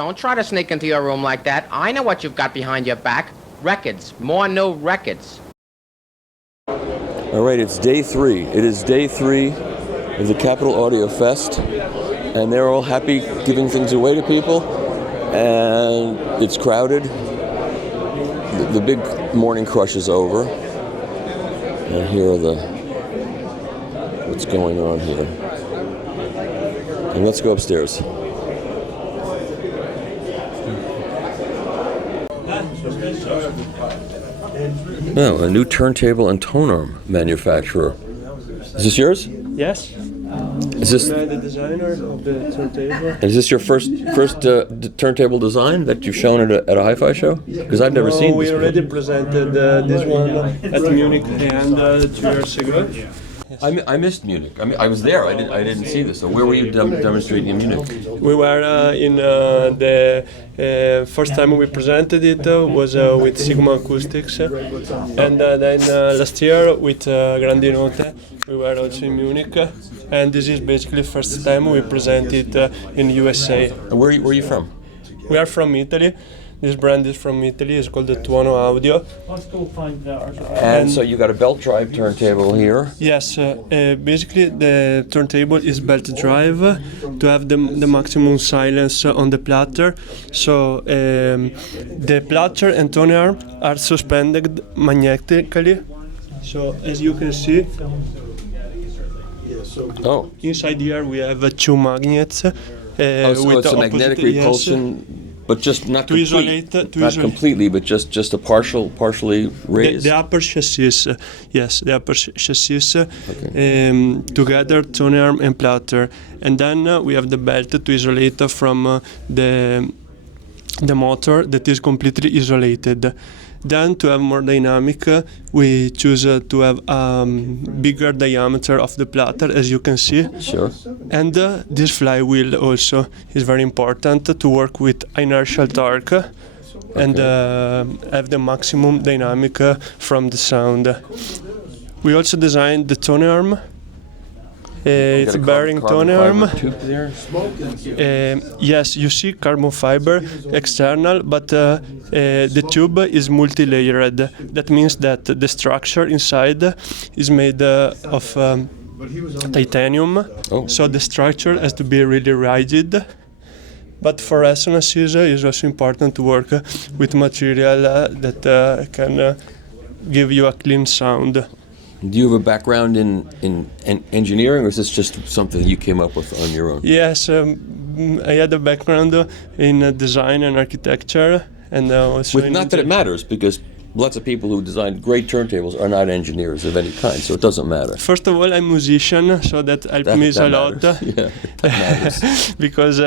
don't try to sneak into your room like that. I know what you've got behind your back. Records. More new records. All right, it's day 3. It is day 3 of the Capital Audio Fest, and they're all happy giving things away to people, and it's crowded. The big morning crush is over, and here are what's going on here. And let's go upstairs. Oh, a new turntable and tone arm manufacturer. Is this yours? Yes. Is this I'm the designer of the turntable? Is this your first turntable design that you've shown at a hi-fi show? Because I've never seen this. We already presented this one at Munich and 2 years ago. I missed Munich. I mean, I was there. I didn't see this. So where were you demonstrating in Munich? We were in the first time we presented it was with YG Acoustics, and then last year with Grandi Note we were also in Munich, and this is basically first time we presented in USA. And where are you from? We are from Italy. This brand is from Italy. It's called the Tuono Audio. And so you got a belt drive turntable here. Yes, basically the turntable is belt drive to have the maximum silence on the platter. So the platter and tone arm are suspended magnetically. So as you can see, inside here we have 2 magnets. So it's a magnetic repulsion. But just not completely, but just a partially raised. The upper chassis, yes, the upper chassis, together tone arm and platter, and then we have the belt to isolate from the motor that is completely isolated. Then to have more dynamic, we choose to have bigger diameter of the platter, as you can see. Sure. And this flywheel also is very important to work with inertial torque and have the maximum dynamic from the sound. We also designed the tone arm. It's a bearing tone arm. Yes, you see carbon fiber external, but the tube is multi-layered. That means that the structure inside is made of titanium, so the structure has to be really rigid. But for resonances, it's also important to work with material that can give you a clean sound. Do you have a background in engineering, or is this just something you came up with on your own? Yes, I had a background in design and architecture, and also not that it matters, because lots of people who design great turntables are not engineers of any kind, so it doesn't matter. First of all, I'm a musician, so that helped me a lot. Yeah, that matters. Because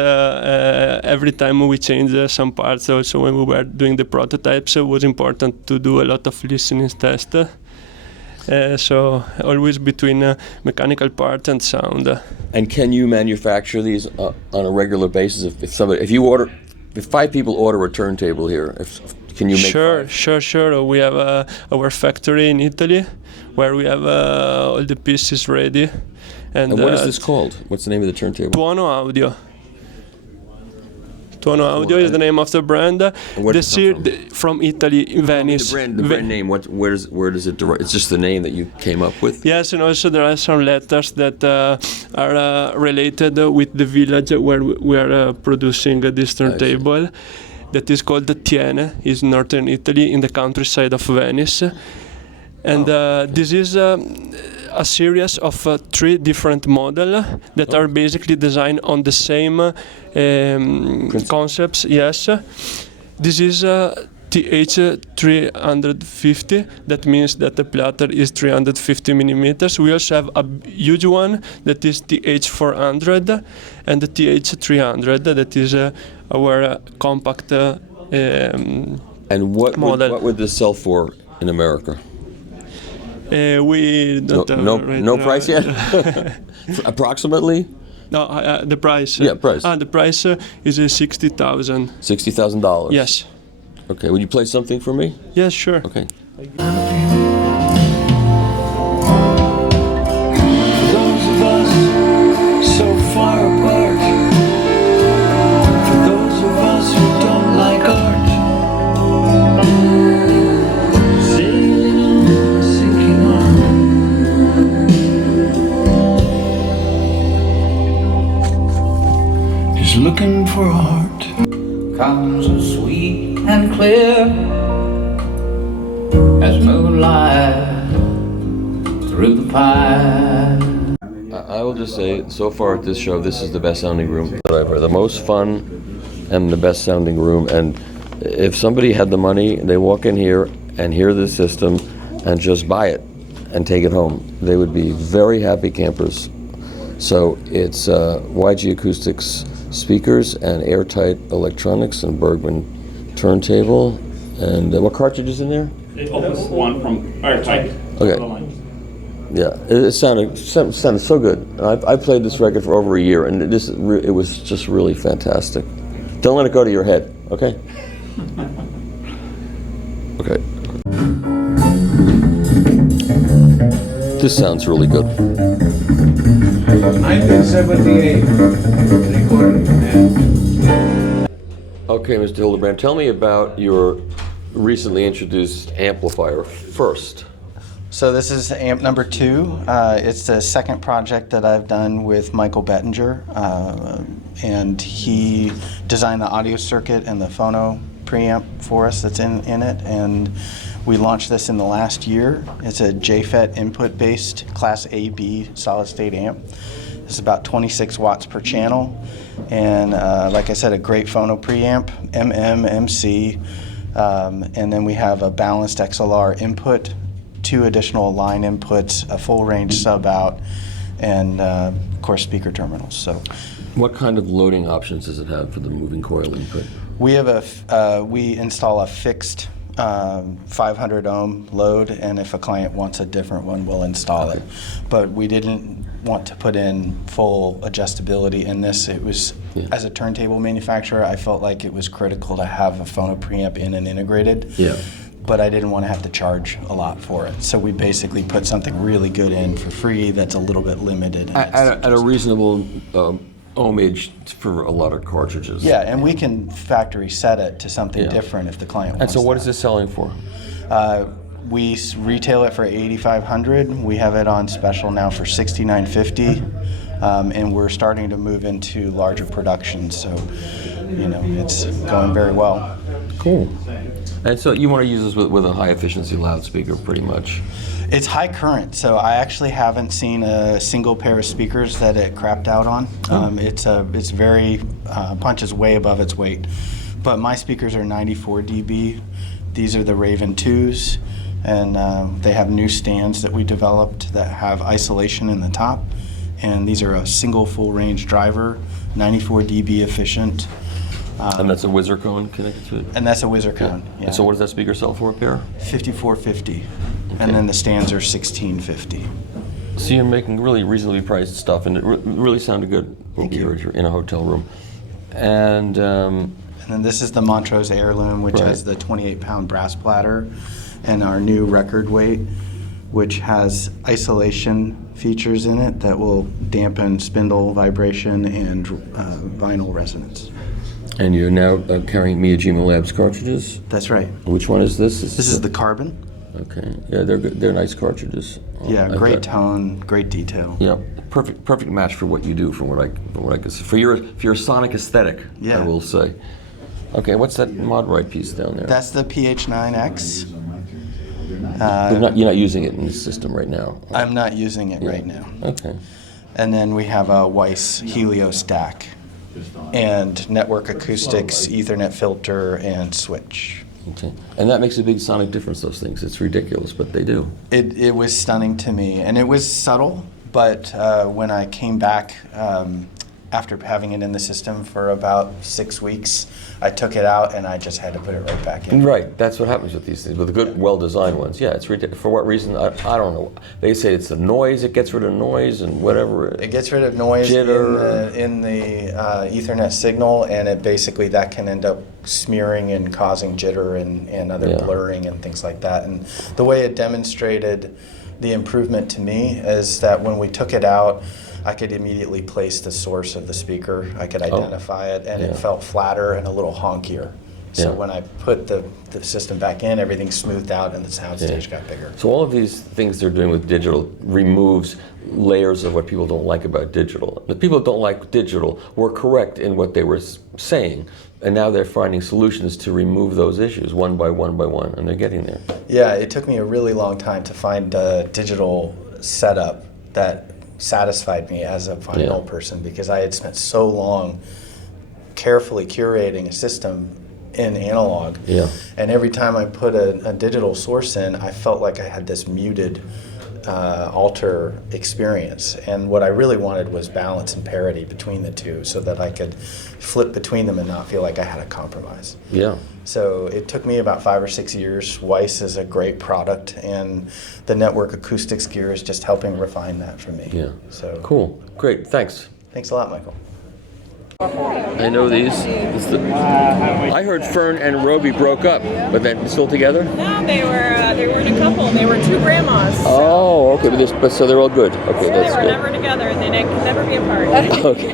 every time we change some parts, also when we were doing the prototypes, it was important to do a lot of listening tests. So always between mechanical part and sound. And can you manufacture these on a regular basis? If 5 people order a turntable here, can you make? Sure. We have our factory in Italy, where we have all the pieces ready. And what is this called? What's the name of the turntable? Tuono Audio. Tuono Audio is the name of the brand. And where does it come from? From Italy, Venice. The brand name. Where does it derive? It's just the name that you came up with. Yes, and also there are some letters that are related with the village where we are producing this turntable. That is called Tiene. Is northern Italy in the countryside of Venice, and this is a series of 3 different models that are basically designed on the same concepts. Yes, this is TH350. That means that the platter is 350 millimeters. We also have a huge one that is TH400 and the TH300 that is our compact and what model. What would this sell for in America? We don't no price yet. Approximately. No, the price. Yeah, price. The price is $60,000. $60,000. Yes. Okay. Would you play something for me? Yes, sure. Okay. So far apart, for those of us heart comes as sweet and clear as moonlight through the pine. I will just say, so far at this show, this is the best sounding room that I've heard. The most fun and the best sounding room. And if somebody had the money, they walk in here and hear this system and just buy it and take it home, they would be very happy campers. So it's YG Acoustics speakers and AirTight electronics and Bergman turntable. And what cartridge is in there? One from AirTight. Okay. Yeah, it sounded so good. I played this record for over a year, and it was just really fantastic. Don't let it go to your head, okay? Okay. This sounds really good. 1978 recording. Okay, Mr. Hildebrand, tell me about your recently introduced amplifier first. So this is amp number 2. It's the second project that I've done with Michael Bettinger, and he designed the audio circuit and the phono preamp for us that's in it, and we launched this in the last year. It's a JFET input-based Class A/B solid-state amp. It's about 26 watts per channel, and like I said, a great phono preamp, MC, and then we have a balanced XLR input, 2 additional line inputs, a full range sub out, and of course speaker terminals. So, what kind of loading options does it have for the moving coil input? we have we install a fixed 500 ohm load, and if a client wants a different one, we'll install it. But we didn't want to put in full adjustability in this. It was, as a turntable manufacturer, I felt like it was critical to have a phono preamp in and integrated. Yeah. But I didn't want to have to charge a lot for it. So we basically put something really good in for free that's a little bit limited. At a reasonable ohmage for a lot of cartridges. Yeah, and we can factory set it to something different if the client wants. And so what that. is this selling for? We retail it for $8,500. We have it on special now for $6,950, and we're starting to move into larger production. So, you know, it's going very well. Cool. And so you want to use this with a high efficiency loudspeaker, pretty much. It's high current, so I actually haven't seen a single pair of speakers that it crapped out on. It's very punches way above its weight. But my speakers are 94 dB. These are the Raven 2s, and they have new stands that we developed that have isolation in the top. And these are a single full range driver, 94 dB efficient. And that's a whizzer cone connected to it? And that's a whizzer cone, yeah. And so what does that speaker sell for a pair? $5,450. And then the stands are $1,650. So you're making really reasonably priced stuff, and it really sounded good. Thank you. You're in a hotel room. And then this is the Montrose Heirloom, which has the 28-pound brass platter, and our new record weight, which has isolation features in it that will dampen spindle vibration and vinyl resonance. And you're now carrying Miyajima Labs cartridges? That's right. Which one is this? This is the Carbon. Okay. Yeah, they're good. They're nice cartridges. Yeah, great tone, great detail. Yeah, perfect match for what you do. From what I can see, for your sonic aesthetic, Yeah. I will say. Okay, what's that mod right piece down there? That's the PH9X. You're not using it in the system right now. I'm not using it right now. Okay. And then we have a Weiss Helio stack and network acoustics, Ethernet filter, and switch. Okay. And that makes a big sonic difference, those things. It's ridiculous, but they do. It was stunning to me, and it was subtle, but when I came back after having it in the system for about 6 weeks, I took it out and I just had to put it right back in. Right, that's what happens with these things, with the good, well-designed ones. Yeah, it's ridiculous. For what reason, I don't know. They say it's the noise, it gets rid of noise and whatever. It gets rid of noise jitter. in the Ethernet signal, and it basically, that can end up smearing and causing jitter and other blurring and things like that. And the way it demonstrated the improvement to me is that when we took it out, I could immediately place the source of the speaker. I could identify it, and it felt flatter and a little honkier. So Yeah. when I put the system back in, everything smoothed out and the soundstage got bigger. So all of these things they're doing with digital removes layers of what people don't like about digital. The people that don't like digital were correct in what they were saying, and now they're finding solutions to remove those issues one by one by one, and they're getting there. Yeah, it took me a really long time to find a digital setup that satisfied me as a vinyl person, because I had spent so long carefully curating a system in analog. Yeah. And every time I put a digital source in, I felt like I had this muted alter experience. And what I really wanted was balance and parity between the two, so that I could flip between them and not feel like I had a compromise. Yeah. So it took me about 5 or 6 years. Weiss is a great product, and the Network Acoustics gear is just helping refine that for me. Yeah. So Cool. Great. Thanks. thanks a lot, Michael. I know these. I heard Fern and Roby broke up, but then still together? No, they were in a couple. They were two grandmas. Oh, okay. But so they're all good. Okay, They that's were good. never together, and they could never be apart. Okay,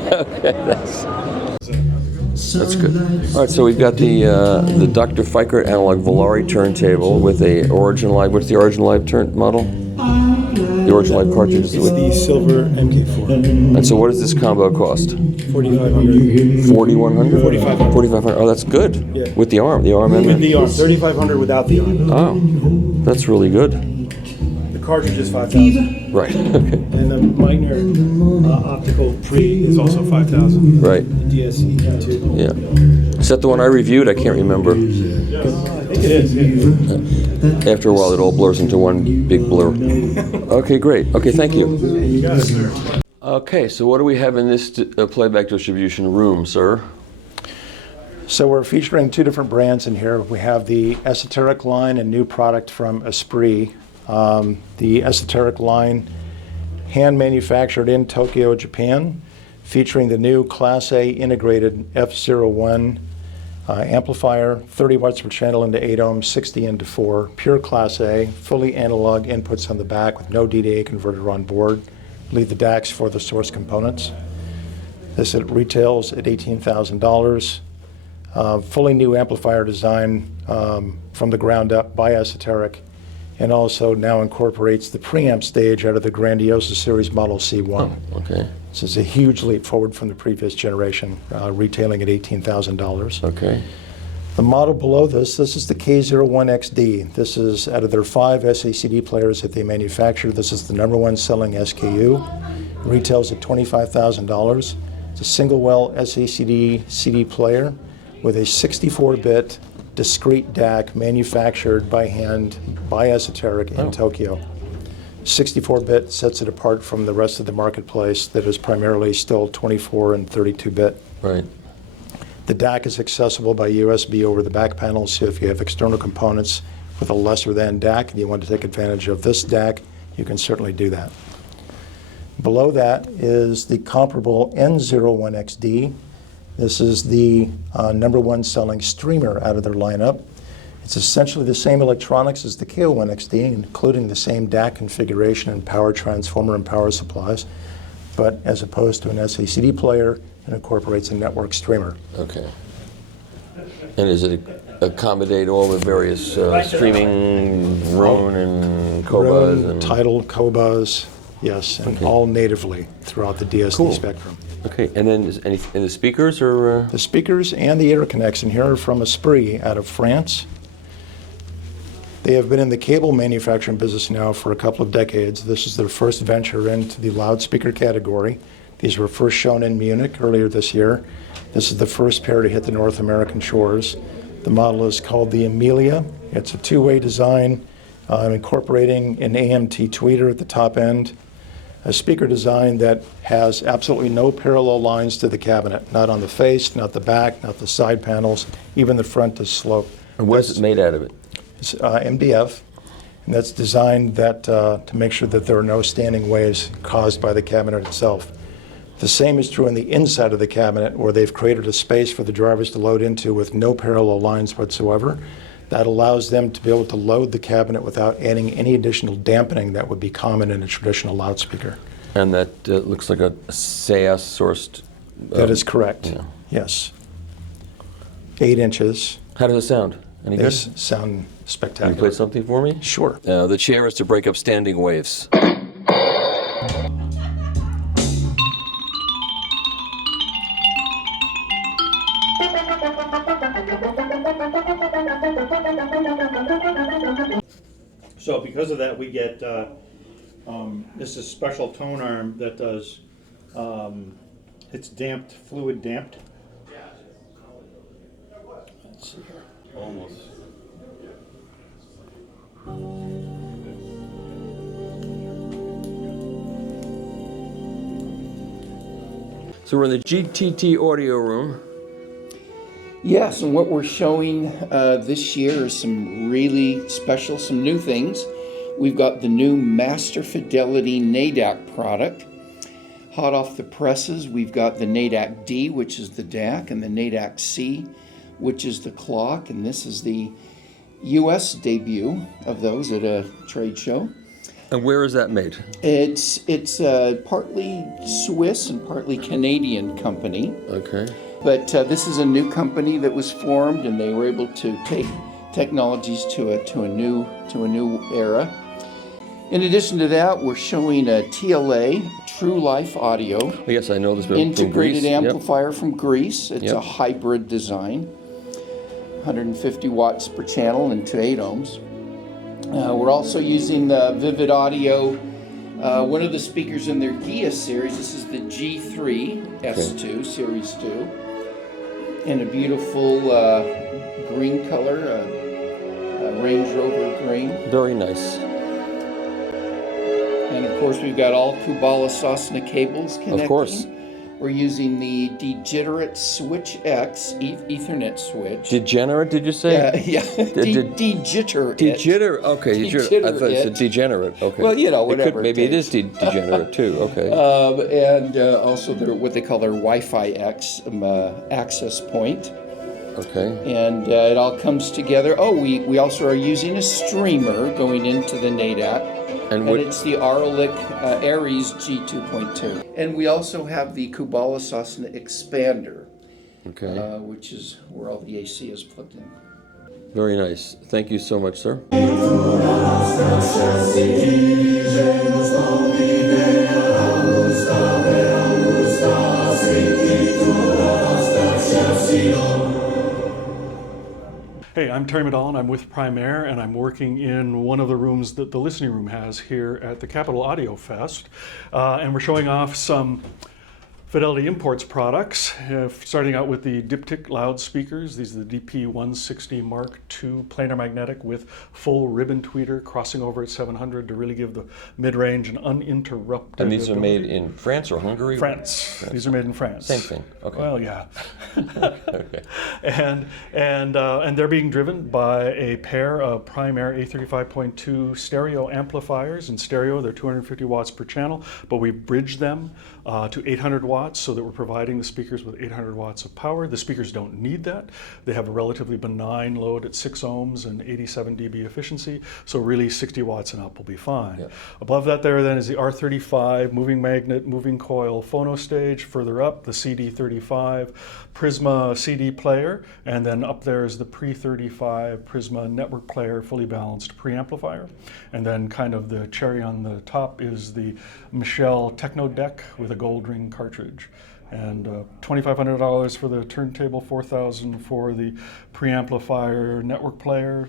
that's good. All right, so we've got the Dr. Fikert analog Volari turntable with a Origin Live. What's the Origin Live turn model? The Origin Live cartridge. It's the silver MK4. And so, what does this combo cost? 4,500. 4,100. 4,500. 4,500. Oh, that's good. Yeah. With the arm. With the arm. 3,500 without the arm. Oh, that's really good. The cartridge is 5,000. Right. Okay. And the Meitner optical pre is also 5,000. Right. The DSE too. Yeah. Is that the one I reviewed? I can't remember. I think it is. Yeah. After a while, it all blurs into one big blur. Okay, great. Okay, thank you. You got it, sir. Okay, so what do we have in this playback distribution room, sir? So we're featuring two different brands in here. We have the Esoteric line, a new product from Esprit. The Esoteric line, hand manufactured in Tokyo, Japan, featuring the new Class A integrated F01 amplifier, 30 watts per channel into 8 ohms, 60 into 4, pure Class A, fully analog inputs on the back with no DDA converter on board. Leave the DACs for the source components. This retails at $18,000. Fully new amplifier design from the ground up by Esoteric, and also now incorporates the preamp stage out of the Grandiosa Series Model C1. Oh, okay. This is a huge leap forward from the previous generation, retailing at $18,000. Okay. The model below this is the K01XD. This is out of their 5 SACD players that they manufacture. This is the #1 selling SKU. Retails at $25,000. It's a single well SACD CD player with a 64-bit discrete DAC manufactured by hand by Esoteric in Tokyo. 64-bit sets it apart from the rest of the marketplace that is primarily still 24 and 32-bit. Right. The DAC is accessible by USB over the back panel, so if you have external components with a lesser than DAC and you want to take advantage of this DAC, you can certainly do that. Below that is the comparable N01XD. This is the #1 selling streamer out of their lineup. It's essentially the same electronics as the K01XD, including the same DAC configuration and power transformer and power supplies, but as opposed to an SACD player, it incorporates a network streamer. Okay. And does it accommodate all the various streaming, Roon and Qobuz? Roon, And Tidal, Qobuz, yes, and all natively throughout the DSD spectrum. Okay, and then and the speakers are? The speakers and the interconnects in here are from Esprit out of France. They have been in the cable manufacturing business now for a couple of decades. This is their first venture into the loudspeaker category. These were first shown in Munich earlier this year. This is the first pair to hit the North American shores. The model is called the Amelia. It's a two-way design incorporating an AMT tweeter at the top end. A speaker design that has absolutely no parallel lines to the cabinet, not on the face, not the back, not the side panels, even the front is sloped. And what's it made out of it? It's MDF, and that's designed that to make sure that there are no standing waves caused by the cabinet itself. The same is true in the inside of the cabinet, where they've created a space for the drivers to load into with no parallel lines whatsoever. That allows them to be able to load the cabinet without adding any additional dampening that would be common in a traditional loudspeaker. And that looks like a SAS sourced. That is correct. Yeah. Yes. 8 inches. How does it sound? Any They good? sound Can you spectacular. play something for me? Sure. The chair is to break up standing waves. So because of that, we get, this is special tone arm that does, it's damped, fluid damped. Let's see here. Almost. So we're in the GTT audio room. Yes, and what we're showing this year is some really special, some new things. We've got the new Master Fidelity NADAC product. Hot off the presses, we've got the NADAC D, which is the DAC, and the NADAC C, which is the clock, and this is the US debut of those at a trade show. And where is that made? It's partly Swiss and partly Canadian company. Okay. But this is a new company that was formed, and they were able to take technologies to a new era. In addition to that, we're showing a TLA, True Life Audio. Yes, I know this from Integrated Greece. amplifier from Greece. It's Yep. a hybrid design, 150 watts per channel and to 8 ohms. We're also using the Vivid Audio, one of the speakers in their Gia series. This is the G3 S2, Series 2, in a beautiful green color, Range Rover green. Very nice. And of course, we've got all Kubala Sosna cables connecting. Of course. We're using the Degenerate Switch X Ethernet switch. Degenerate, did you say? Yeah. Degenerate. Degenerate. Okay. I thought it said degenerate. Okay. Well, you know, whatever. Maybe it is degenerate too. Okay. And also what they call their Wi-Fi X access point. Okay. And it all comes together. Oh, we also are using a streamer going into the NADAC. And it's the Arlic Aries G2.2. And we also have the Kubala Sosna expander, Okay. which is where all the AC is plugged in. Very nice. Thank you so much, sir. Hey, I'm Terry Medall, and I'm with Primaire, and I'm working in one of the rooms that the listening room has here at the Capital Audio Fest. And we're showing off some Fidelity Imports products, starting out with the diptych loudspeakers. These are the DP160 Mark II planar magnetic with full ribbon tweeter crossing over at 700 to really give the mid-range an uninterrupted. And these are made in France or Hungary? France. These are made in France. Same thing. Okay. Well, yeah. Okay. And they're being driven by a pair of Primaire A35.2 stereo amplifiers. In stereo, they're 250 watts per channel, but we bridge them to 800 watts so that we're providing the speakers with 800 watts of power. The speakers don't need that. They have a relatively benign load at 6 ohms and 87 dB efficiency, so really 60 watts and up will be fine. Yep. Above that there then is the R35 moving magnet, moving coil phono stage. Further up, the CD35 Prisma CD player, and then up there is the Pre-35 Prisma network player, fully balanced preamplifier. And then kind of the cherry on the top is the Michel Techno Deck with a gold ring cartridge. And $2,500 for the turntable, $4,000 for the preamplifier network player,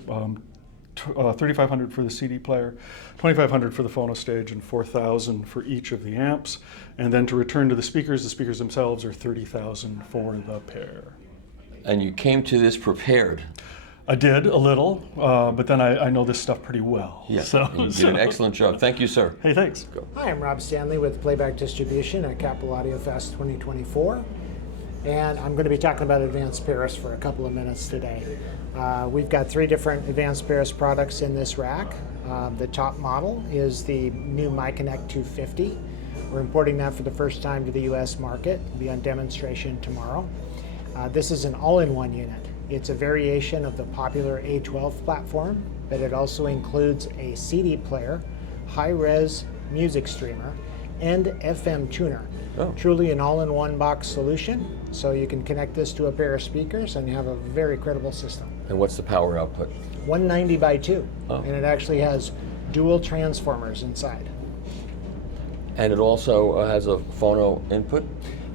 $3,500 for the CD player, $2,500 for the phono stage, and $4,000 for each of the amps. And then to return to the speakers themselves are $30,000 for the pair. And you came to this prepared. I did a little, but then I know this stuff pretty well. Yeah, so, you did an excellent job. Thank you, sir. Hey, thanks. Go. Hi, I'm Rob Stanley with Playback Distribution at Capital Audio Fest 2024. And I'm going to be talking about Advanced Paris for a couple of minutes today. We've got 3 different Advanced Paris products in this rack. The top model is the new MyConnect 250. We're importing that for the first time to the US market. It'll be on demonstration tomorrow. This is an all-in-one unit. It's a variation of the popular A12 platform, but it also includes a CD player, high-res music streamer, and FM tuner. Truly an all-in-one box solution. So you can connect this to a pair of speakers and you have a very credible system. And what's the power output? 190 by 2. And it actually has dual transformers inside. And it also has a phono input?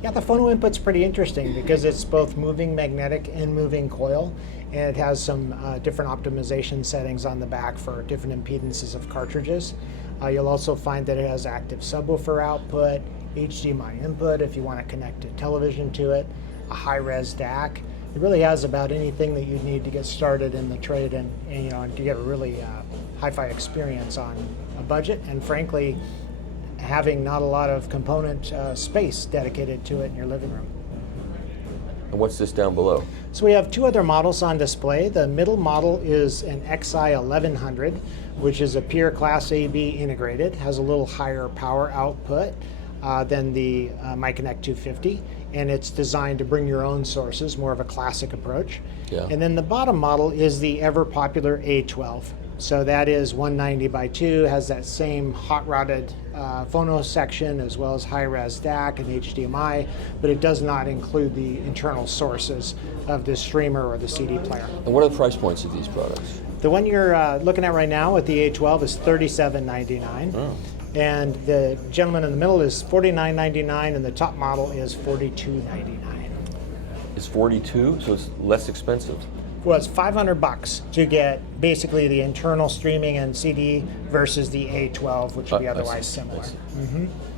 Yeah, the phono input's pretty interesting because it's both moving magnetic and moving coil, and it has some different optimization settings on the back for different impedances of cartridges. You'll also find that it has active subwoofer output, HDMI input if you want to connect a television to it, a high-res DAC. It really has about anything that you need to get started in the trade and you know, and to get a really hi-fi experience on a budget, and frankly, having not a lot of component space dedicated to it in your living room. And what's this down below? So we have two other models on display. The middle model is an XI 1100, which is a pure Class AB integrated, has a little higher power output than the MyConnect 250, and it's designed to bring your own sources, more of a classic approach. Yeah. And then the bottom model is the ever popular A12. So that is 190 by 2, has that same hot-rodded phono section as well as high-res DAC and HDMI, but it does not include the internal sources of the streamer or the CD player. And what are the price points of these products? The one you're looking at right now with the A12 is $37.99. Oh. And the gentleman in the middle is $49.99, and the top model is $42.99. It's 42, so it's less expensive. Well, it's $500 to get basically the internal streaming and CD versus the A12, which would be otherwise similar.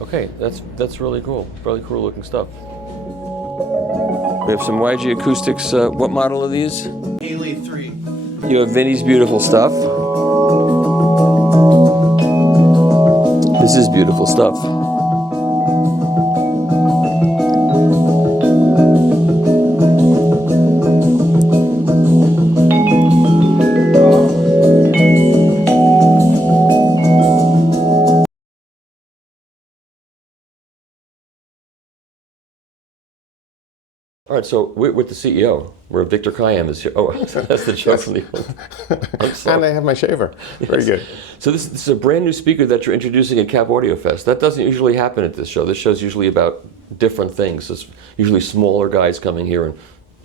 Okay, that's really cool. Really cool looking stuff. We have some YG Acoustics. What model are these? Hailey 3. You have Vinny's beautiful stuff. This is beautiful stuff. All right, so we're with the CEO, where Victor Kayam is here. Oh, that's the joke from the old. I'm sorry. And I have my shaver. Very good. So this is a brand new speaker that you're introducing at Cap Audio Fest. That doesn't usually happen at this show. This show's usually about different things. It's usually smaller guys coming here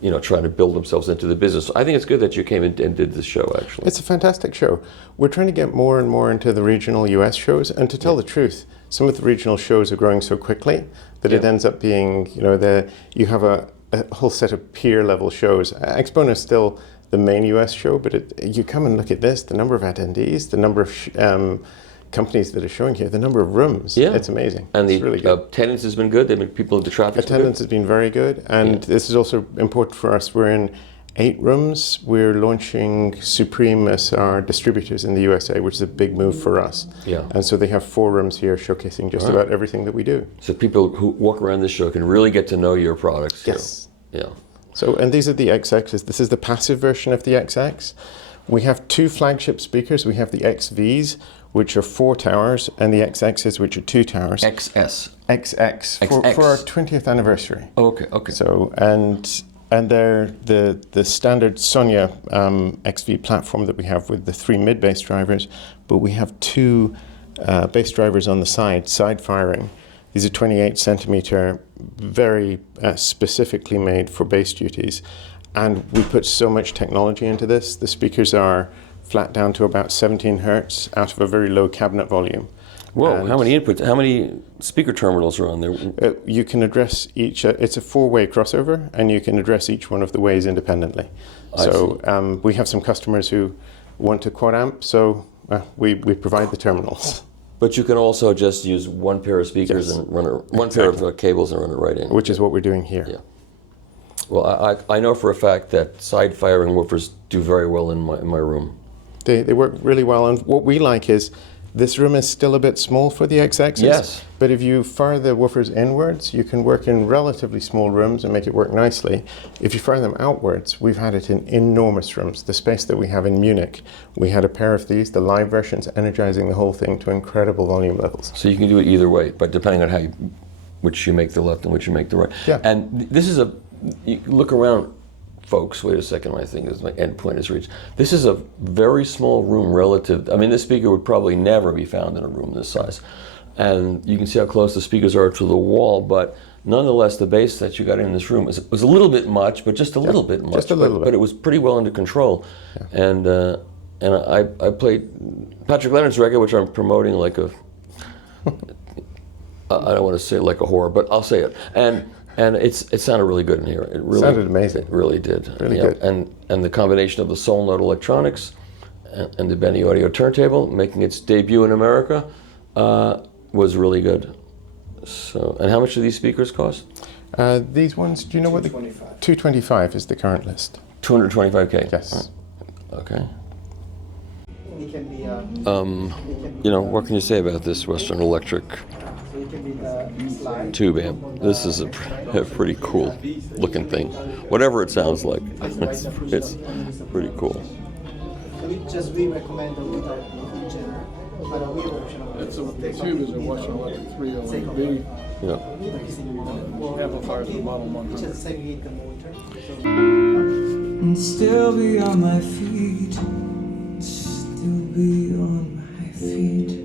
and trying to build themselves into the business. So I think it's good that you came and did this show, actually. It's a fantastic show. We're trying to get more and more into the regional US shows, and to tell the truth, some of the regional shows are growing so quickly that it ends up being, you have a whole set of peer level shows. Expo is still the main US show, but you come and look at this, the number of attendees, the number of companies that are showing here, the number of rooms, it's amazing. And it's the really good. attendance has been good, the traffic Attendance has been very good, and this is also important for us. We're in 8 rooms. We're launching Supreme as our distributors in the USA, which is a big move for us. Yeah. And so they have 4 rooms here showcasing just about everything that we do. So people who walk around this show can really get to know your products. Yes. Yeah. So, and these are the XXs. This is the passive version of the XX. We have 2 flagship speakers. We have the XVs, which are 4 towers, and the XXs, which are 2 towers. XX. XX. For our 20th anniversary. Oh, okay. So, and they're the standard Sonya XV platform that we have with the 3 mid-bass drivers, but we have 2 bass drivers on the side firing. These are 28 centimeter, very specifically made for bass duties. And we put so much technology into this. The speakers are flat down to about 17 hertz out of a very low cabinet volume. Whoa, And how many inputs, how many speaker terminals are on there? You can address each, it's a 4-way crossover, and you can address each one of the ways independently. So we have some customers who want a quad amp, so we provide the terminals. But you can also just use one pair of speakers and run one pair of cables and run it right in. Which is what we're doing here. Yeah. Well, I know for a fact that side firing woofers do very well in my room. They work really well, and what we like is this room is still a bit small for the XXs. Yes. But if you fire the woofers inwards, you can work in relatively small rooms and make it work nicely. If you fire them outwards, we've had it in enormous rooms. The space that we have in Munich, we had a pair of these, the live versions, energizing the whole thing to incredible volume levels. So you can do it either way, but depending on which you make the left and which you make the right. Yeah. And this is you look around, folks, wait a second, I think my end point is reached. This is a very small room relative, this speaker would probably never be found in a room this size. and you can see how close the speakers are to the wall, but nonetheless, the bass that you got in this room was a little bit much, but just a little bit much. Just a little bit. But it was pretty well under control. Yeah. And I played Patrick Leonard's Rega, which I'm promoting like a, I don't want to say like a whore, but I'll say it. And it sounded really good in here. It really sounded amazing. It really did. Really good. And the combination of the Soul Note electronics and the Benny Audio turntable, making its debut in America, was really good. So, and how much do these speakers cost? These ones, do you know what? 225 is the current list. 225K. Yes. Okay. You know, what can you say about this Western Electric tube amp? This is a pretty cool looking thing. Whatever it sounds like, it's pretty cool. The tube is a Western Electric 308B. Yeah. Amplifiers are Model 100. And still be on my feet. Still be on my feet.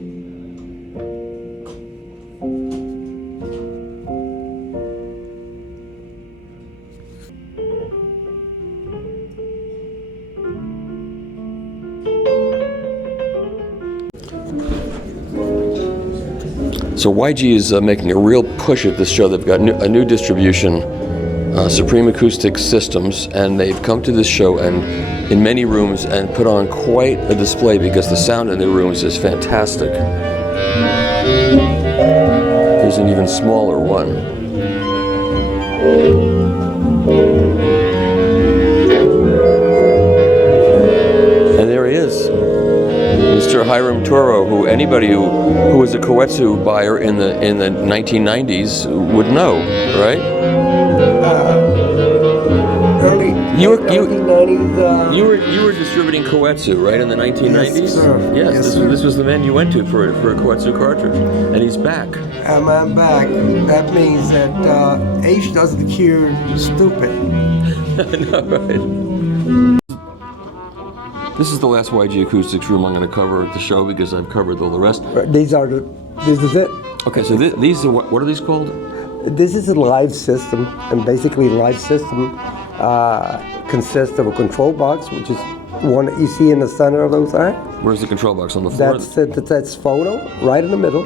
So YG is making a real push at this show. They've got a new distribution, Supreme Acoustic Systems, and they've come to this show and in many rooms and put on quite a display because the sound in the rooms is fantastic. Here's an even smaller one. And there he is, Mr. Hiram Toro, who anybody who was a Koetsu buyer in the 1990s would know, right? Early 1990s. You were distributing Koetsu, right, in the 1990s? Yes, sir. Yes, Yes, this was the man you went to for a Koetsu cartridge, and he's back. I'm back. That means that age doesn't cure stupid. I know, right? This is the last YG Acoustics room I'm going to cover at the show because I've covered all the rest. This is it. Okay, so these are what are these called? This is a live system, and basically live system consists of a control box, which is one that you see in the center of those art. Where's the control box on the floor? That's phono, right in the middle.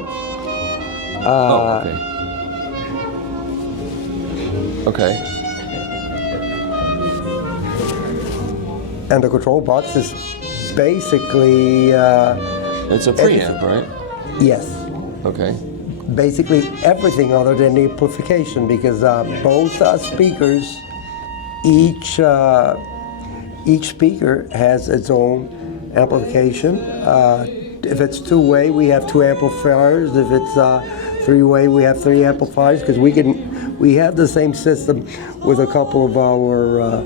Okay. Okay. And the control box is basically... it's a preamp, right? Yes. Okay. Basically everything other than the amplification, because both speakers, each speaker has its own amplification. If it's two-way, we have two amplifiers. If it's three-way, we have three amplifiers, because we have the same system with a couple of our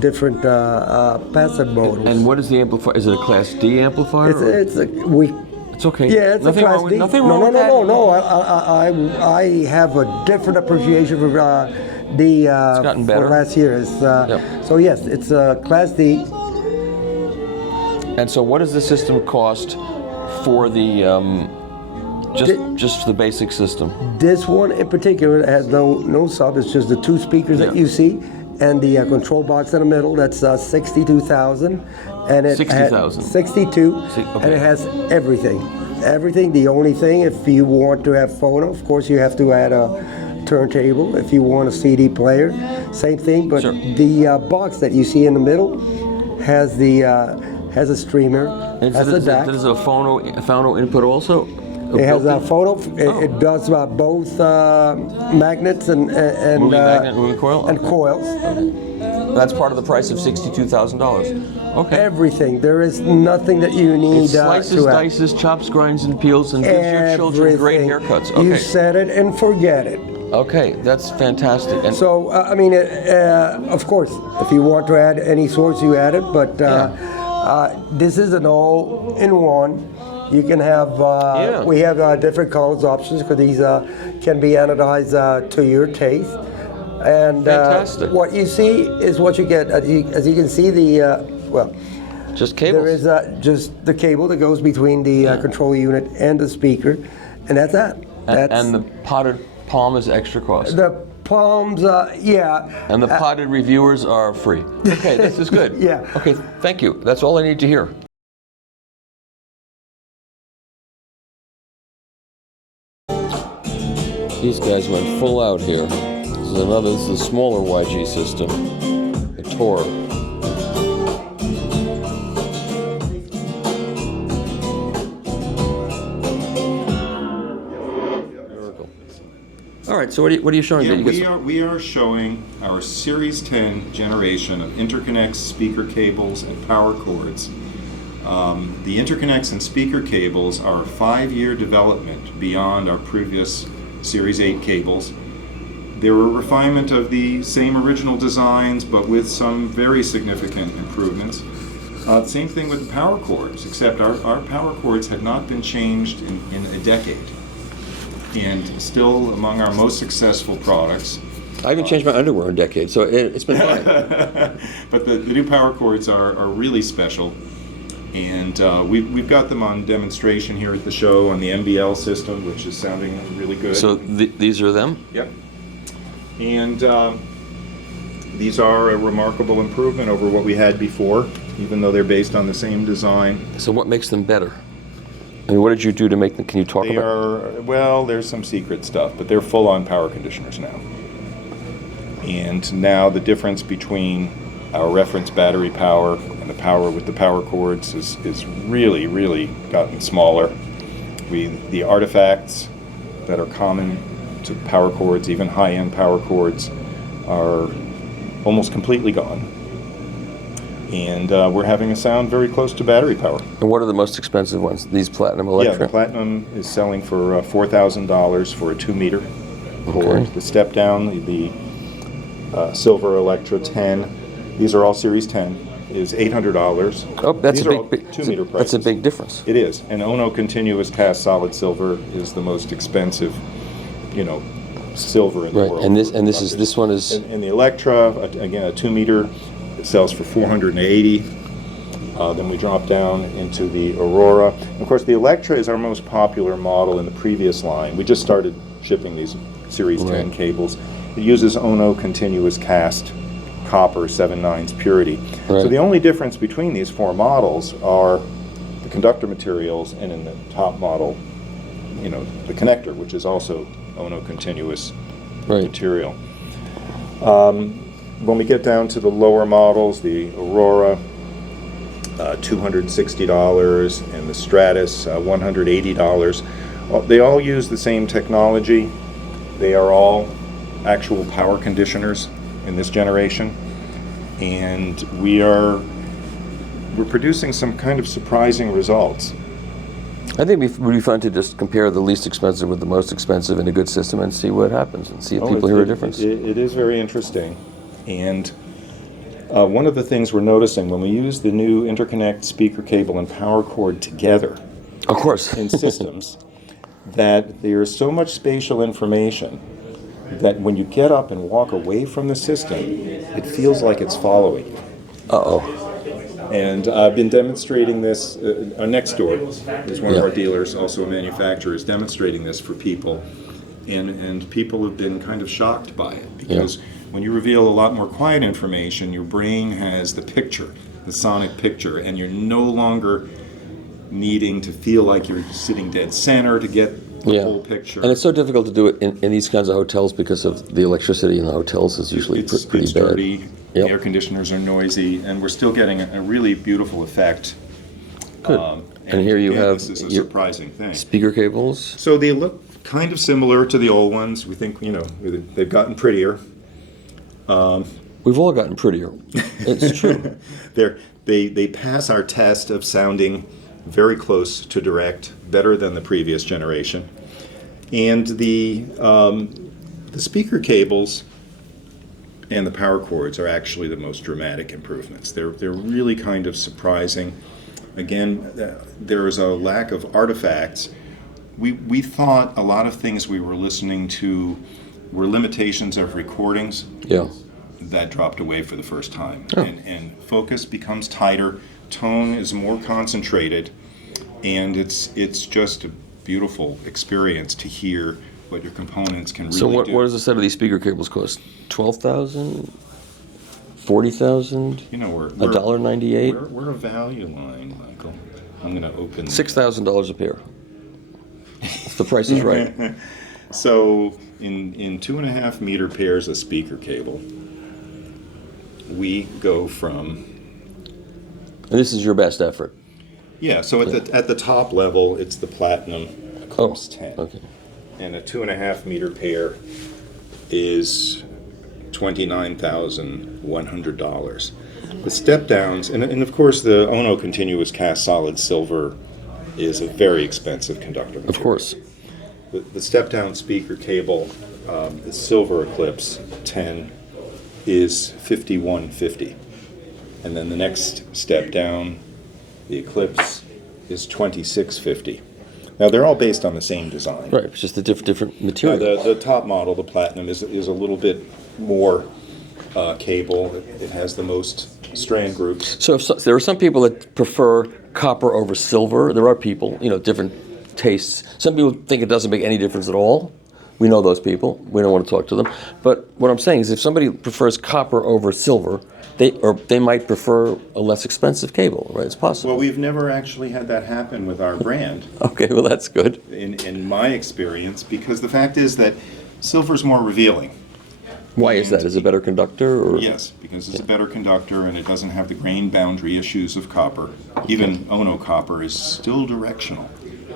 different passive models. And what is the amplifier? Is it a Class D amplifier? It's okay. Yeah, it's nothing a Class wrong with, D. Nothing wrong with that. No. I have a different appreciation for the it's gotten better. for last year. So yes, it's a Class D. And so, what does the system cost for the just the basic system? This one in particular has no sub. It's just the two speakers that you see, and the control box in the middle. That's $62,000, and it 60,000. 62, Okay. and it has everything. Everything. The only thing, if you want to have phono, of course, you have to add a turntable. If you want a CD player, same thing. But the box that you see in the middle has a streamer, has a DAC. Does a phono input also? It has a phono. It does both magnets and moving magnet, moving coil, and coils. That's part of the price of $62,000. Okay. Everything. There is nothing that you need it slices, to dices, chops, grinds, and peels, and gives your children great haircuts. Okay. You set it and forget it. Okay, that's fantastic. And so, I mean, of course, if you want to add any source, you add it. But this is an all-in-one. You can have, we have different colors options because these can be anodized to your taste. And what you see is what you get. As you can see, just cables. There is just the cable that goes between the control unit and the speaker. and that's that. And the potted palm is extra cost. The palms, yeah. And the potted reviewers are free. Okay, this is good. Yeah. Okay, thank you. That's all I need to hear. These guys went full out here. This is a smaller YG system, a Tor. All right, so what are you showing? Yeah, we are showing our Series 10 generation of interconnects, speaker cables, and power cords. The interconnects and speaker cables are a 5-year development beyond our previous Series 8 cables. They're a refinement of the same original designs, but with some very significant improvements. Same thing with the power cords, except our power cords have not been changed in a decade. And still among our most successful products. I haven't changed my underwear in a decade, so it's been fine. But the new power cords are really special. And we've got them on demonstration here at the show on the MBL system, which is sounding really good. So these are them? Yep. And these are a remarkable improvement over what we had before, even though they're based on the same design. So what makes them better? I mean, what did you do to make them? Can you talk about? Well, there's some secret stuff, but they're full-on power conditioners now. And now the difference between our reference battery power and the power with the power cords is really, really gotten smaller. The artifacts that are common to power cords, even high-end power cords, are almost completely gone. And we're having a sound very close to battery power. And what are the most expensive ones? These Platinum Electra? Yeah, the Platinum is selling for $4,000 for a 2-meter cord. Okay. The step down, the Silver Electra 10, these are all Series 10, is $800. Oh, that's these a are big 2-meter prices. That's a big difference. It is. And Ono Continuous Cast Solid Silver is the most expensive, silver in the world. And this one is. And the Electra, again, a 2-meter. It sells for $480. Then we drop down into the Aurora. And of course, the Electra is our most popular model in the previous line. We just started shipping these Series 10 cables. It uses Ono Continuous Cast copper 7/9 purity. Right. So the only difference between these 4 models are the conductor materials, and in the top model, the connector, which is also Ono Continuous material. When we get down to the lower models, the Aurora, $260, and the Stratus, $180, they all use the same technology. They are all actual power conditioners in this generation, and we're producing some kind of surprising results. I think it would be fun to just compare the least expensive with the most expensive in a good system and see what happens and see if people hear a difference. It is very interesting. And one of the things we're noticing when we use the new interconnect, speaker cable, and power cord together, of course, in systems, that there's so much spatial information that when you get up and walk away from the system, it feels like it's following you. Uh-oh. And I've been demonstrating this. Nextdoor is one of our dealers, also a manufacturer, is demonstrating this for people, and people have been kind of shocked by it because. When you reveal a lot more quiet information, your brain has the picture, the sonic picture, and you're no longer needing to feel like you're sitting dead center to get the whole picture. And it's so difficult to do it in these kinds of hotels because of the electricity in the hotels is usually pretty it's bad. Dirty, the air conditioners are noisy, and we're still getting a really beautiful effect. Good. And here you have this is a surprising thing. Speaker cables. So they look kind of similar to the old ones. We think, they've gotten prettier. We've all gotten prettier. It's true. They pass our test of sounding very close to direct, better than the previous generation. And the speaker cables and the power cords are actually the most dramatic improvements. They're really kind of surprising. Again, there is a lack of artifacts. We thought a lot of things we were listening to were limitations of recordings. Yeah. That dropped away for the first time. And focus becomes tighter, tone is more concentrated, and it's just a beautiful experience to hear what your components can really So what, do. what does a set of these speaker cables cost? 12,000? 40,000? You know, $1.98? We're a value line, Michael. I'm going to open $6,000 a pair. If the price is right. So in 2.5 meter pairs of speaker cable, we go from. And this is your best effort. Yeah. So at the top level, it's the Platinum Eclipse 10. Okay. And a 2.5 meter pair is $29,100. The step downs, and of course the Ono continuous cast solid silver is a very expensive conductor material. Of course. The step down speaker cable, the silver Eclipse 10 is $51.50. And then the next step down, the Eclipse, is $26.50. Now they're all based on the same design. Right, it's just a different material. The top model, the Platinum, is a little bit more cable. It has the most strand groups. So there are some people that prefer copper over silver. There are people, different tastes. Some people think it doesn't make any difference at all. We know those people. We don't want to talk to them. But what I'm saying is if somebody prefers copper over silver, they might prefer a less expensive cable, right? It's possible. Well, we've never actually had that happen with our brand. Okay, well, that's good. In my experience, because the fact is that silver's more revealing. Why is that? Is it a better conductor? Or? Yes, because it's a better conductor and it doesn't have the grain boundary issues of copper. Even Ono copper is still directional.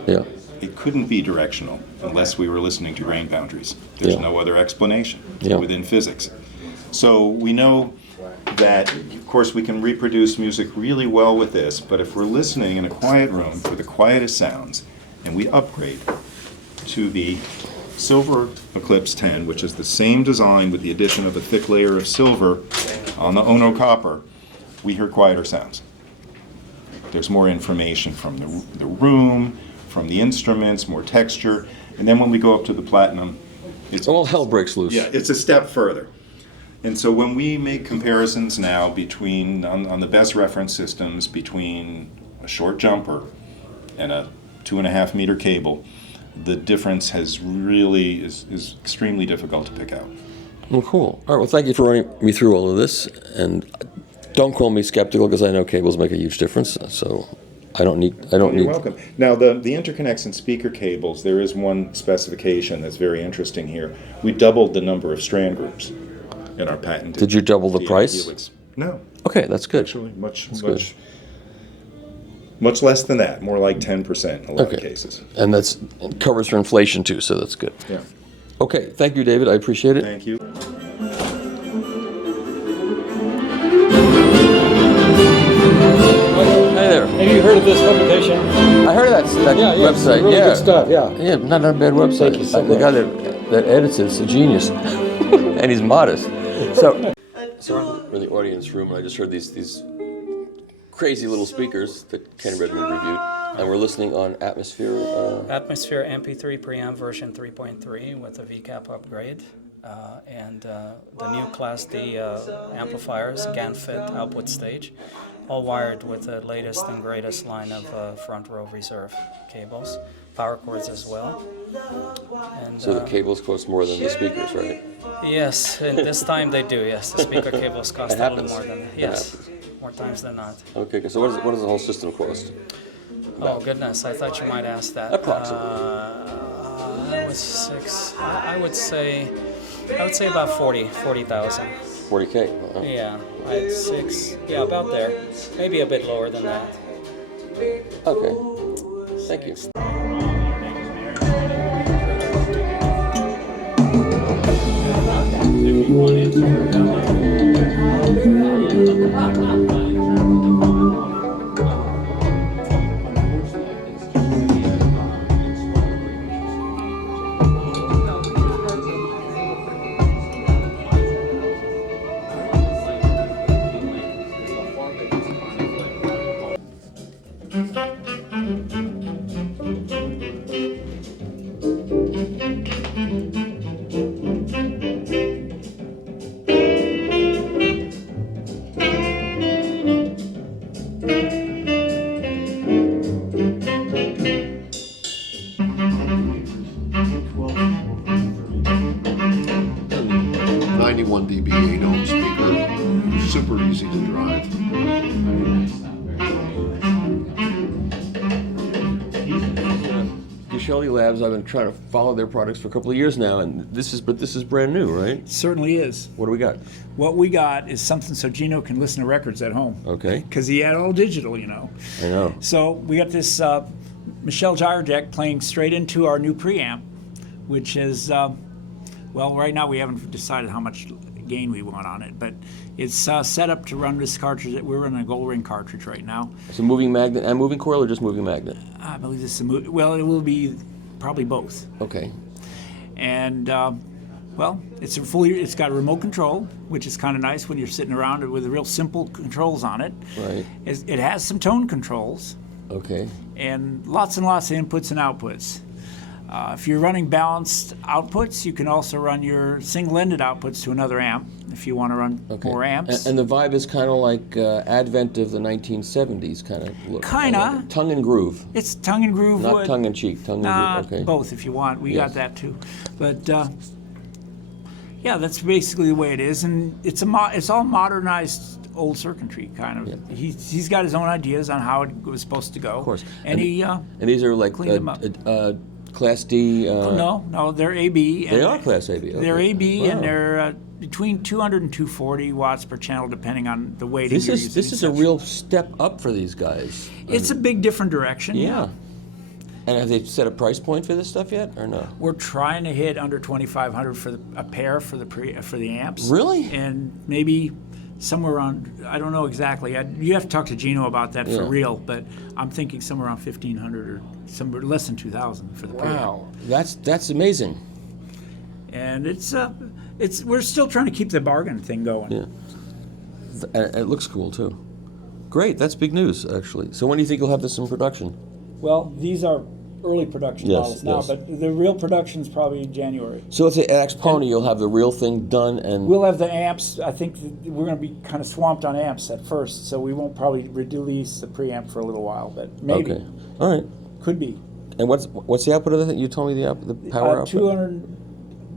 Yeah. It couldn't be directional unless we were listening to grain boundaries. There's no other explanation within physics. So we know that, of course, we can reproduce music really well with this, but if we're listening in a quiet room for the quietest sounds, and we upgrade to the Silver Eclipse 10, which is the same design with the addition of a thick layer of silver on the Ono copper, we hear quieter sounds. There's more information from the room, from the instruments, more texture, and then when we go up to the Platinum, it's all hell breaks loose. Yeah, it's a step further. And so when we make comparisons now between, on the best reference systems, between a short jumper and a 2.5 meter cable, the difference has really is extremely difficult to pick out. Well, cool. All right, well, thank you for running me through all of this. And don't call me skeptical because I know cables make a huge difference. So I don't need. You're welcome. Now, the interconnects and speaker cables, there is one specification that's very interesting here. We doubled the number of strand groups in our patented. Did you double the price? Helix. No. Okay, that's good. Actually, much less than that. More like 10% in a lot of cases. And that's covers for inflation too, so that's good. Yeah. Okay, thank you, David. I appreciate it. Thank you. Hey there. Have you heard of this publication? I heard of that website. Really good stuff. Yeah. Yeah, not a bad website. Thank you so The guy that edits it's a genius, and he's modest. So we're in the audience room, and I just heard these crazy little speakers that Ken Redmond reviewed, and we're listening on Atmosphere. Atmosphere MP3 preamp version 3.3 with a VCAP upgrade. And the new Class D amplifiers, GAN fit output stage, all wired with the latest and greatest line of front row reserve cables, power cords as well. And, so the cables cost more than the speakers, right? Yes, and this time they do, yes. The speaker cables cost a little more than, yes, more times than not. Okay, so what does the whole system cost? Oh goodness, I thought you might ask that. Approximately. I would say about 40,000. 40K. Wow. Yeah, yeah, about there. Maybe a bit lower than that. Okay. Thank you. Utility Labs, I've been trying to follow their products for a couple of years now, and this is brand new, right? Certainly is. What do we got? What we got is something so Gino can listen to records at home. Okay. Because he had all digital, you know. I know. So we got this Michelle gyro deck playing straight into our new preamp, which is, well, right now we haven't decided how much gain we want on it, but it's set up to run this cartridge. We're running a gold ring cartridge right now. So moving magnet and moving coil, or just moving magnet? I believe this is well, it will be probably both. Okay. And well, it's got a remote control, which is kind of nice when you're sitting around with real simple controls on it. Right. It has some tone controls. Okay. And lots of inputs and outputs. If you're running balanced outputs, you can also run your single-ended outputs to another amp if you want to run more amps. And the vibe is kind of like advent of the 1970s kind of look. Kinda. Tongue and groove. It's tongue and groove. Not tongue and cheek. Tongue and groove. Okay. Both if you want. We got that too. But yeah, that's basically the way it is, and it's all modernized old circuitry kind of. Yeah. He's got his own ideas on how it was supposed to go. Of course. And these are like cleaned them up. Class D. No, they're AB. They are Class AB. Okay. They're AB, wow. and they're between 200 and 240 watts per channel, depending on the weighting This you're is using. this is a real step up for these guys. It's a big different direction. Yeah. And have they set a price point for this stuff yet, or no? We're trying to hit under 2,500 for a pair for the amps. Really? And maybe somewhere around, I don't know exactly. You have to talk to Gino about that for real, but I'm thinking somewhere around 1,500 or somewhere less than 2,000 for the pair. Wow, that's amazing. And we're still trying to keep the bargain thing going. Yeah. And it looks cool too. Great, that's big news actually. So when do you think you'll have this in production? Well, these are early production models now, but the real production's probably in January. So let's say at Xpony you'll have the real thing done, and we'll have the amps. I think we're going to be kind of swamped on amps at first, so we won't probably release the preamp for a little while, but maybe. Okay. All right. Could be. And what's the output of the thing? You told me the power output?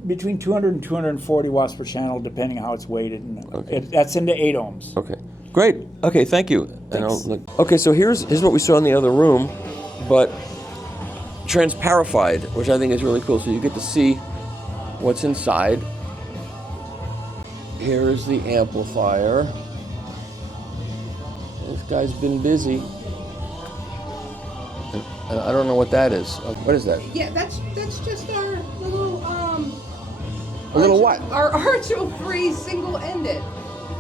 Between 200 and 240 watts per channel, depending how it's weighted. And that's into 8 ohms. Okay. Great. Okay, thank you. Okay, so here's what we saw in the other room, but transparified, which I think is really cool. So you get to see what's inside. Here's the amplifier. This guy's been busy. And I don't know what that is. What is that? Yeah, that's just our little A little what? Our Arch-free single-ended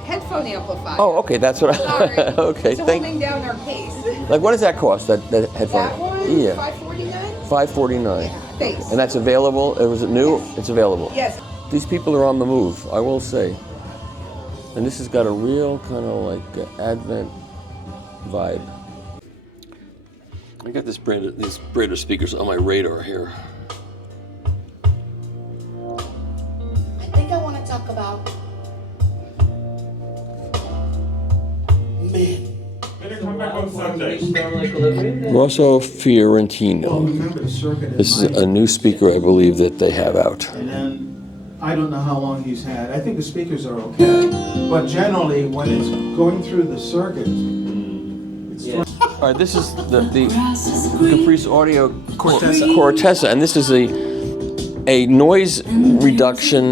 headphone amplifier. Oh, okay, that's what Sorry. Okay, it's holding down our case. Like, what does that cost? That headphone? That one, yeah. $549. $549. Yeah, base. And that's available. Was it new? Yes. It's available. Yes. These people are on the move, I will say. And this has got a real kind of like Advent vibe. I got these brand of speakers on my radar here. I think I want to talk about men. Rosso Fiorentino. This is a new speaker I believe that they have out. And then I don't know how long he's had. I think the speakers are okay. But generally, when it's going through the circuit, All right, this is the Caprice Audio Cortesa, and this is a noise reduction